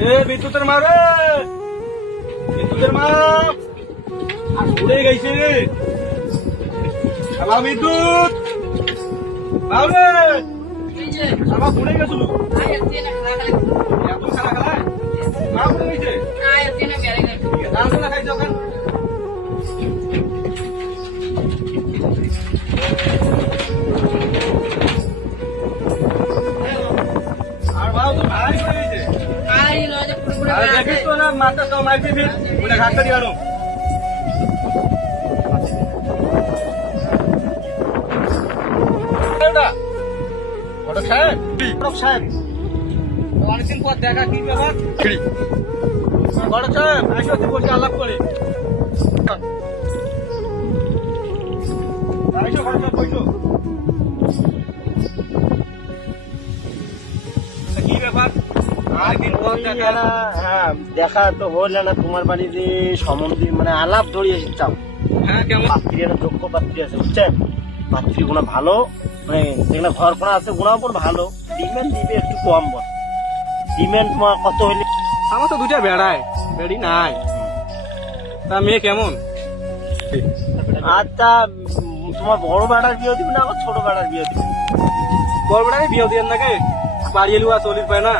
এ বিদ্যুতের মা রে, বিদ্যুতের মা উড়ে গেছে রে। আমার বিদ্যুৎ বাবরে আমার উড়ে গেছিল। এত খারাপ খেলায় মা উড়ে গেছে। না খাইছ ওখান আর বাবু তো ভাই করে গেছে। আর দেখিস তো না মাথা তো মাইছি ফির উনি ঘাটটা দিয়ে আনো। ঘটক সাহেব, ঘটক সাহেব অনেকদিন পর দেখা, কি ব্যাপার? ঘটক সাহেব আসো, তুই বলছি আলাপ করে আসো। ঘটক সাহেব বসো। কি ব্যাপার? অনেকদিন পর দেখা। হ্যাঁ, দেখা তো হইলে না। তোমার বাড়িতে সম্বন্ধে মানে আলাপ ধরিয়ে এসেছিলাম। হ্যাঁ, কেমন? পাত্রী একটা যোগ্য পাত্রী আছে, বুঝছেন? পাত্রী গুণা ভালো, মানে যেগুলো ঘর করা আছে গুণাও পর ভালো। ডিমেন্ট দিবে একটু কম বল। ডিমেন্ট কত হইলে? আমার তো দুইটা বেড়ায়, বেড়ি নাই। তা মেয়ে কেমন? আচ্ছা, তোমার বড় বেড়ার বিয়ে দিবে না আমার ছোট বেড়ার বিয়ে দিবে? বড় বেড়ায় বিয়ে দিয়ে নাকি বাড়ি এলুয়া চলির পায় না।